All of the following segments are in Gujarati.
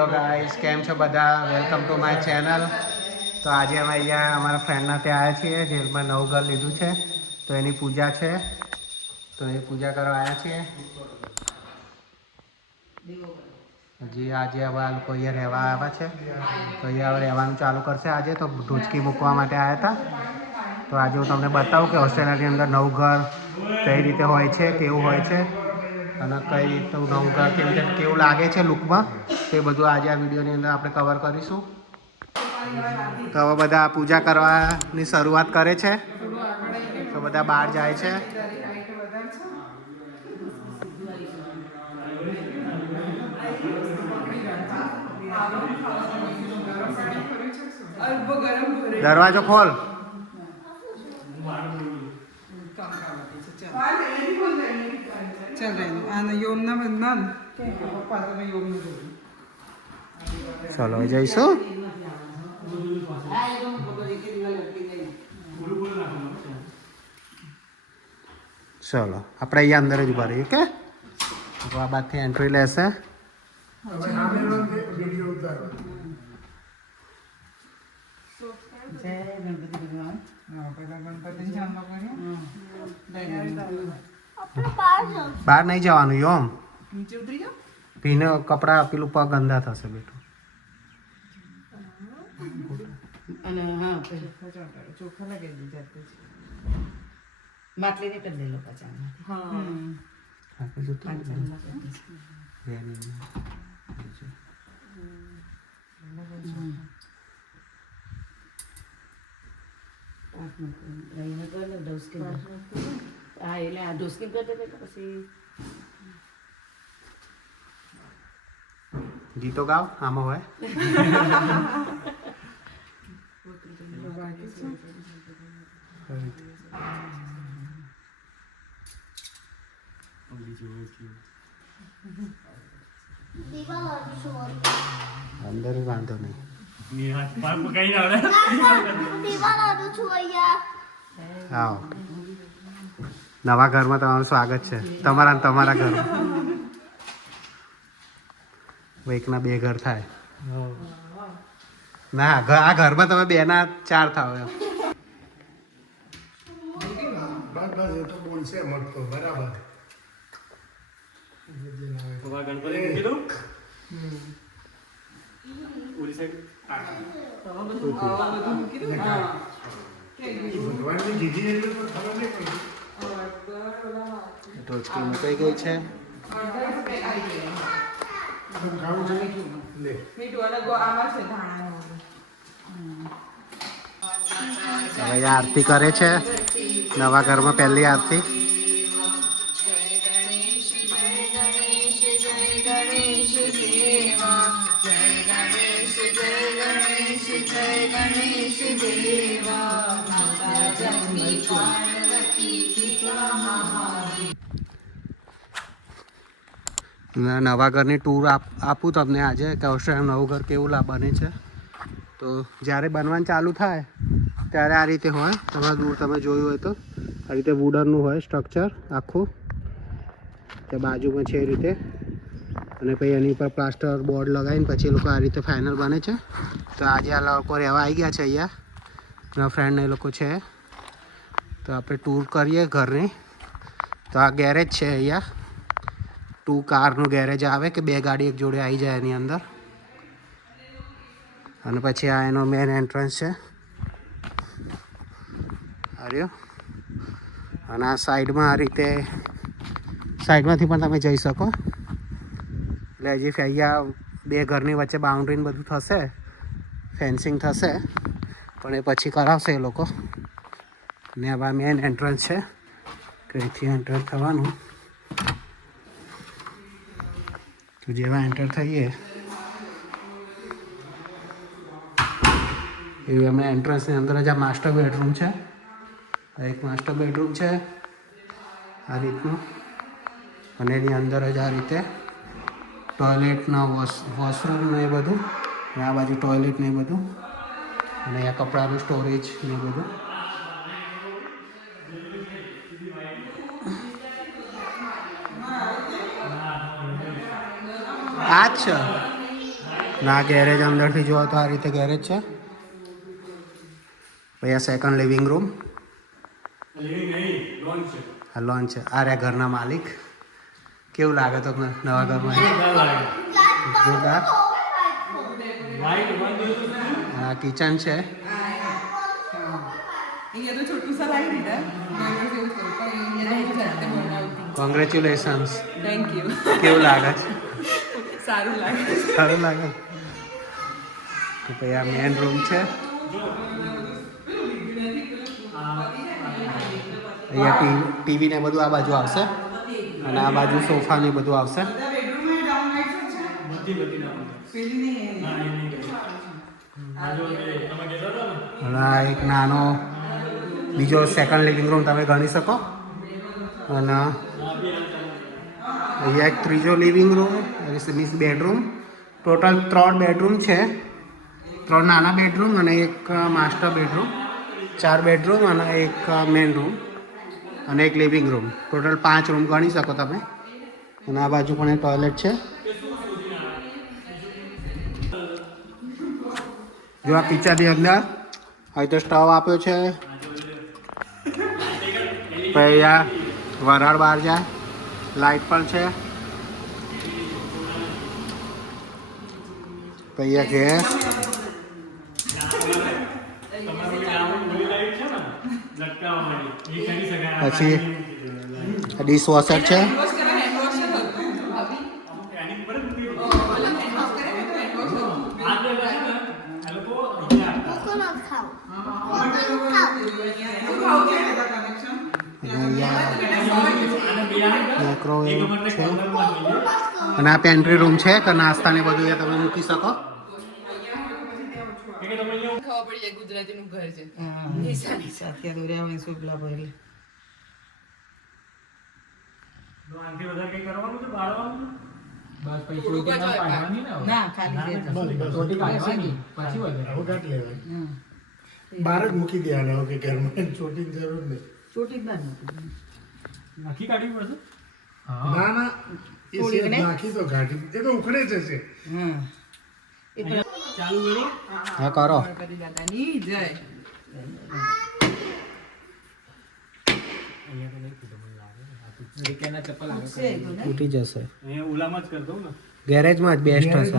હેલો ગાઈસ, કેમ છો બધા? Welcome to my channel. તો આજે અમે અહીંયા અમારા ફ્રેન્ડના ત્યાં આવ્યા છીએ, જેલમાં નવું ઘર લીધું છે, તો એની પૂજા છે, તો એ પૂજા કરવા આવ્યા છીએ. હજી આજે હવે આ લોકો અહીંયા રહેવા આવ્યા છે, તો અહીંયા હવે રહેવાનું ચાલુ કરશે. આજે તો ઢોચકી મૂકવા માટે આવ્યા હતા. તો આજે હું તમને બતાવું કે ઓસ્ટ્રેલિયાની અંદર નવું ઘર કઈ રીતે હોય છે, કેવું હોય છે, અને કઈ રીતનું નવું ઘર કેવી રીતે કેવું લાગે છે લુકમાં, તે બધું આજે આ વિડીયોની અંદર આપણે કવર કરીશું. તો હવે બધા પૂજા કરવાની શરૂઆત કરે છે, તો બધા બહાર જાય છે. દરવાજો ખોલ. ચલો જઈશું. ચલો આપણે અહીંયા અંદર જ ઉભા રહીએ કે આ બાદથી એન્ટ્રી લેશે. બહાર નહીં જવાનું યોમ, ભીને કપડા પેલું પગ ગંદા થશે બેટું. માટલી ને કરી દેલો ગીતો ગાવ આમાં હોય. અંદર વાંધો નહીં. આવો નવા ઘરમાં તમારું સ્વાગત છે. તમારા ને તમારા ઘરમાં એકના બે ઘર થાય ના. આ ઘરમાં તમે બે ના ચાર થાવ એમ. બરાબર. ઢોચકી મુકાઈ ગઈ છે. હવે આરતી કરે છે નવા ઘરમાં, પહેલી આરતી. નવા ઘરની ટૂર આપું તમને આજે કે ઓસ્ટ્રેલિયાનું નવું ઘર કેવું બને છે. તો જ્યારે બનવાનું ચાલુ થાય ત્યારે આ રીતે હોય. તમારે દૂર તમે જોયું હોય તો આ રીતે વુડનનું હોય સ્ટ્રક્ચર આખું, તે બાજુમાં છે એ રીતે, અને પછી એની પર પ્લાસ્ટર બોર્ડ લગાવીને પછી એ લોકો આ રીતે ફાઇનલ બને છે. તો આજે આ લોકો રહેવા આવી ગયા છે અહીંયા, મારા ફ્રેન્ડ એ લોકો છે. તો આપણે ટૂર કરીએ ઘરની. તો આ ગેરેજ છે અહીંયા, 2 કારનું ગેરેજ આવે કે 2 ગાડી એક જોડે આવી જાય એની અંદર. અને પછી આ એનો મેન એન્ટ્રન્સ છે આર્યો. અને આ સાઈડમાં આ રીતે સાઈડમાંથી પણ તમે જઈ શકો. એટલે હજી અહીંયા 2 ઘરની વચ્ચે બાઉન્ડ્રીને બધું થશે, ફેન્સિંગ થશે, પણ એ પછી કરાવશે એ લોકો. ને હવે મેન એન્ટ્રન્સ છે, કઈથી એન્ટર થવાનું. તો જેવા એન્ટર થઈએ એવી એમણે એન્ટ્રન્સની અંદર જ આ માસ્ટર બેડરૂમ છે. એક માસ્ટર બેડરૂમ છે આ રીતનું, અને એની અંદર જ આ રીતે ટોયલેટના વોશરૂમ ને એ બધું, અને આ બાજુ ટોયલેટ ને એ બધું, અને અહીંયા કપડાનું સ્ટોરેજ ને બધું. આ જ છે ના ગેરેજ અંદરથી જોવો તો આ રીતે ગેરેજ છે. પછી આ સેકન્ડ લિવિંગ રૂમ. હા લોન છે. આ રહ્યા ઘરના માલિક. કેવું લાગે તમને નવા ઘરમાં? જોરદાર. આ કિચન છે. કોંગ્રેચ્યુલેશન્સ. Thank you. કેવું લાગે છે? સારું લાગે. સારું લાગે. તો પછી આ મેન રૂમ છે. અહીંયા ટીવી ને બધું આ બાજુ આવશે અને આ બાજુ સોફા ને બધું આવશે. અને આ એક નાનો બીજો સેકન્ડ લિવિંગ રૂમ તમે ગણી શકો. અને અહીંયા એક ત્રીજો living room means bedroom. Total 3 bedroom છે. 3 નાના બેડરૂમ અને એક માસ્ટર બેડરૂમ. 4 બેડરૂમ અને એક મેન રૂમ અને એક લિવિંગ રૂમ. ટોટલ 5 રૂમ ગણી શકો તમે. અને આ બાજુ પણ એક ટોયલેટ છે. જો આ કિચનની અંદર અહીં તો સ્ટવ આપ્યો છે. પછી આ વરાળ બહાર જાય. લાઇટ પણ છે. પછી આ ગેસ. પછી ડિશવોશર છે. માઇક્રોવેવ છે. અને આ પેન્ટ્રી રૂમ છે કે નાસ્તા ને બધું એ તમે મૂકી શકો. ખબર પડી જાય ગુજરાતીનું ઘર છે. સાથે દોર્યા હોય સુપલા ભરી. ના ખાલી બહાર જ મૂકી દેવાના કે ઘરમાં ચોટીની જરૂર નહીં. ચોટી જ ના નાખી કાઢવી પડશે. ના ના એ સેજ નાખી તો કાઢી એ તો ઉખડે જ હશે. હા ચાલુ કરો. હા કરો. ગણપતિ દાદાની જય. તૂટી જશે. અહીંયા ઓલામાં જ કરતો ને. ગેરેજમાં જ બેસ્ટ હશે.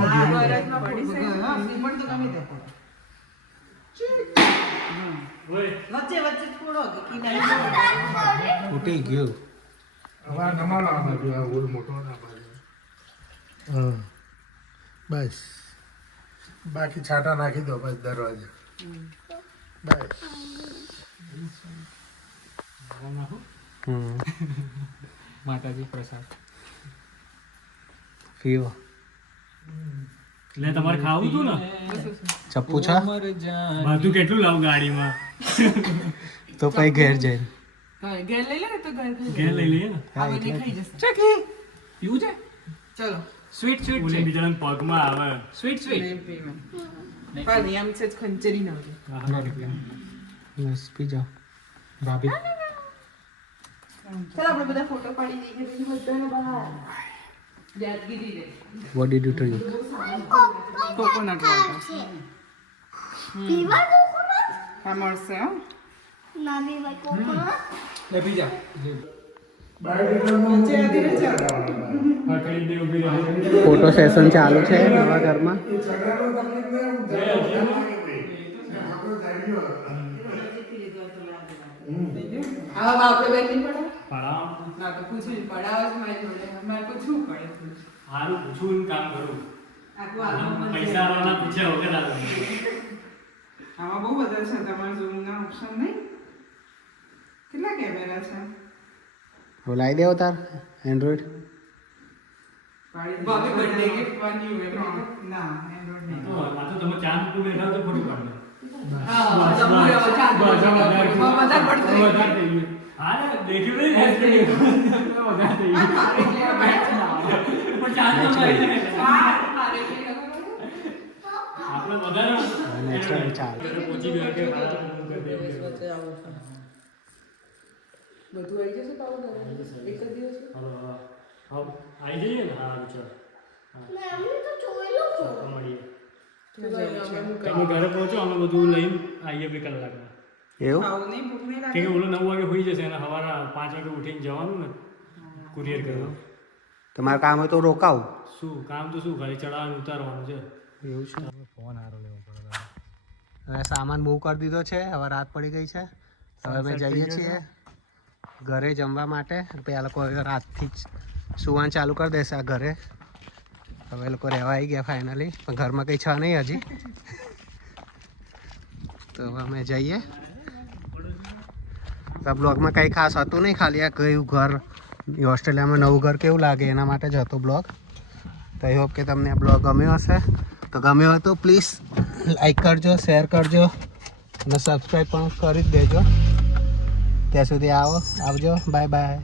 વચ્ચે વચ્ચે થોડો કિનારે તૂટી ગયું. હવે આ નમાલો આ બાજુ આ ઓલ મોટો ના બાજુ. હા બસ બાકી છાંટા નાખી દો બસ દરવાજા. બસ માતાજી પ્રસાદ. પીવો. એટલે તમારે ખાવું હતું ને. ચપ્પુ છે બધું કેટલું લાવું ગાડીમાં. તો પછી ઘેર જઈને. ઘેર લઈ લે ને તો ઘર ખાઈ ઘેર લઈ લઈએ ને. હા આ બધી એટલે ખાઈ જશે. પીવું છે. ચલો સ્વીટ સ્વીટ ઓલી બિચારાને પગમાં આવે. સ્વીટ પણ નિયમ છે જ ખંચરી ના હોય. બસ પી જાઓ. ભાભી ચાલો આપણે બધા ફોટો પાડી દઈએ કે પછી બધાને બહાર યાદગીરી રહે. What did you drink? Coconut water. પીવા કોકોનટ હા મળશે હો. ના પીવા કોકોનટ લે પી જા. ફોટો સેશન ચાલુ છે નવા ઘરમાં. હા બાપરે બેન નહીં પડે. પડાવ. ના તો પૂછું પડાવ જ મારી જોડે મારે પૂછવું પડે. હારું પૂછું ને કામ કરું. આખું આમાં પૈસા વાળા પૂછે વગર આ આમાં બહુ બધા છે તમારા ઝૂમના ઓપ્શન નહીં. કેટલા કેમેરા છે? હવે લાવી દેવો તાર એન્ડ્રોઈડ. ભાભી બર્થડે ગિફ્ટ બન્યું હોય ના એન્ડ્રોઇડ નહીં. આ તો તમે ચાંદ ઉપર બેઠા તો ખોટું પાડે. હા તમારે વધારે પડશે. હા ને દેખ્યું નહીં હેસ કરી વધારે થઈ ગયું. પણ ચાંદ તો લઈ લે. આપણે વધારે નેક્સ્ટ ટાઈમ ચાલ. પહોંચી ગયો કે બધું આવી જશે તો આવું એક જ દિવસ હા આવી જઈએ ને. હા ચાલ મેં અમને તો જોયેલું છે મળીએ. તમે ઘરે પહોંચો અમે બધું લઈને આવીએ 2 કલાકમાં. એવું ખાવું નહીં, ભૂખ નહીં કેમ લાગે? કે ઓલો 9 વાગે હોઈ જશે અને સવારે 5 વાગે ઉઠીને જવાનું ને કુરિયર કરવા. તમારે કામ હોય તો રોકાવું શું કામ તો શું ખાલી ચડાવવાનું ઉતારવાનું છે. એવું છે હવે સામાન બહુ કરી દીધો છે. હવે રાત પડી ગઈ છે. હવે અમે જઈએ છીએ ઘરે જમવા માટે. પછી આ લોકો હવે રાતથી જ સુવાનું ચાલુ કરી દેશે આ ઘરે. હવે એ લોકો રહેવા આવી ગયા ફાઇનલી, પણ ઘરમાં કંઈ છે નહીં હજી. તો હવે અમે જઈએ. આ બ્લોગમાં કંઈ ખાસ હતું નહીં, ખાલી આ કયું ઘર ઓસ્ટ્રેલિયામાં નવું ઘર કેવું લાગે એના માટે જ હતો બ્લોગ. તો આઈ હોપ કે તમને આ બ્લોગ ગમ્યો હશે. તો ગમ્યો હોય તો પ્લીઝ લાઈક કરજો, શેર કરજો અને સબસ્ક્રાઈબ પણ કરી જ દેજો. ત્યાં સુધી આવજો. Bye bye.